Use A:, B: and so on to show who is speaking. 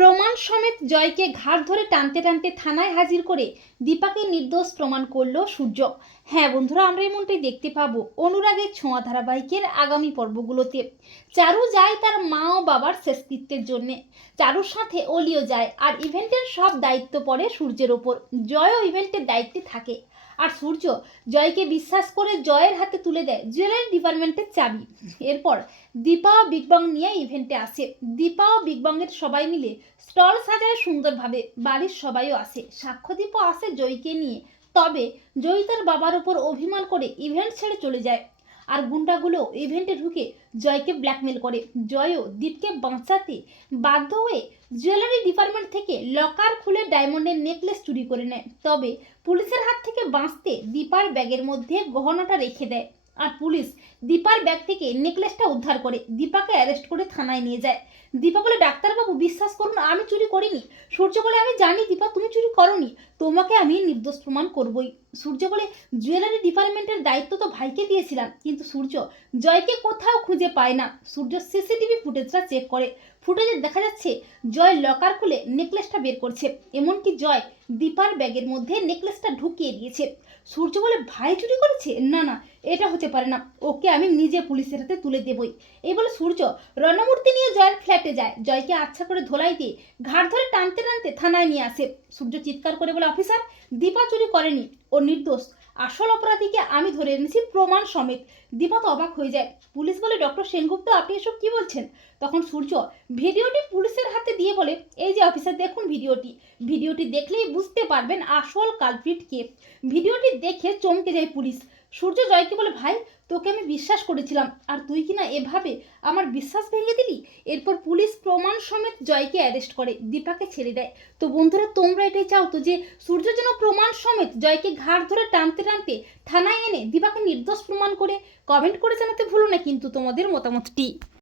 A: প্রমাণ সমেত জয়কে ঘাড় ধরে টানতে টানতে থানায় হাজির করে দীপাকে নির্দোষ প্রমাণ করল সূর্য। হ্যাঁ বন্ধুরা, আমরা এমনটাই দেখতে পাবো অনুরাগের ছোঁয়া ধারাবাহিকের আগামী পর্বগুলোতে। চারু যায় তার মা ও বাবার শেষকৃত্যের জন্যে। চারুর সাথে অলিও যায়, আর ইভেন্টের সব দায়িত্ব পড়ে সূর্যের ওপর। জয়ও ইভেন্টের দায়িত্বে থাকে। আর সূর্য জয়কে বিশ্বাস করে জয়ের হাতে তুলে দেয় জুয়েলারি ডিপার্টমেন্টের চাবি। এরপর দীপা ও বিগবং নিয়ে ইভেন্টে আসে। দীপা ও বিগবংয়ের সবাই মিলে স্টল সাজায় সুন্দরভাবে। বাড়ির সবাইও আসে। সাক্ষ্যদীপও আসে জয়কে নিয়ে। তবে জয়ী তার বাবার উপর অভিমান করে ইভেন্ট ছেড়ে চলে যায়। আর গুন্ডাগুলো ইভেন্টে ঢুকে জয়কে ব্ল্যাকমেল করে। জয়ও দীপকে বাঁচাতে বাধ্য হয়ে জুয়েলারি ডিপার্টমেন্ট থেকে লকার খুলে ডায়মন্ডের নেকলেস চুরি করে নেয়। তবে পুলিশের হাত থেকে বাঁচতে দীপার ব্যাগের মধ্যে গহনাটা রেখে দেয়। আর পুলিশ দীপার ব্যাগ থেকে নেকলেসটা উদ্ধার করে দীপাকে অ্যারেস্ট করে থানায় নিয়ে যায়। দীপা বলে, ডাক্তারবাবু, বিশ্বাস করুন, আমি চুরি করিনি। সূর্য বলে, আমি জানি দীপা, তুমি চুরি করনি। তোমাকে আমি নির্দোষ প্রমাণ করবই। সূর্য বলে জুয়েলারি ডিপার্টমেন্টের দায়িত্ব তো ভাইকে দিয়েছিলাম, কিন্তু সূর্য জয়কে কোথাও খুঁজে পায় না। সূর্য সিসিটিভি ফুটেজটা চেক করে। ফুটেজে দেখা যাচ্ছে, জয় লকার খুলে নেকলেসটা বের করছে। এমনকি জয় দীপার ব্যাগের মধ্যে নেকলেসটা ঢুকিয়ে দিয়েছে। সূর্য বলে, ভাই চুরি করেছে? না না এটা হতে পারে না। ওকে আমি নিজে পুলিশের হাতে তুলে দেবই। এই বলে সূর্য রণমূর্তি নিয়ে জয়ের ফ্ল্যাটে যায়। জয়কে আচ্ছা করে ধোলাই দিয়ে ঘাড় ধরে টানতে টানতে থানায় নিয়ে আসে। সূর্য চিৎকার করে বলে, অফিসার, দীপা চুরি করেনি। ও নির্দোষ। আসল অপরাধীকে আমি ধরে এনেছি প্রমাণ সমেত। দীপা তো অবাক হয়ে যায়। পুলিশ বলে, ডক্টর সেনগুপ্ত, আপনি এসব কি বলছেন? তখন সূর্য, ভিডিওটি পুলিশের হাতে দিয়ে বলে। এই যে অফিসার, দেখুন ভিডিওটি। ভিডিওটি দেখলেই বুঝতে পারবেন আসল কালপ্রিট কে। ভিডিওটি দেখে চমকে যায় পুলিশ। সূর্য জয়কে বলে, ভাই, তোকে আমি বিশ্বাস করেছিলাম। আর তুই কিনা এভাবে আমার বিশ্বাস ভেঙে দিলি? এরপর পুলিশ প্রমাণ সমেত জয়কে অ্যারেস্ট করে, দীপাকে ছেড়ে দেয়। তো বন্ধুরা, তোমরা এটাই চাও তো যে, সূর্য যেন প্রমাণ সমেত জয়কে ঘাড় ধরে টানতে টানতে থানায় এনে দীপাকে নির্দোষ প্রমাণ করে? কমেন্ট করে জানাতে ভুলো না কিন্তু তোমাদের মতামতটি।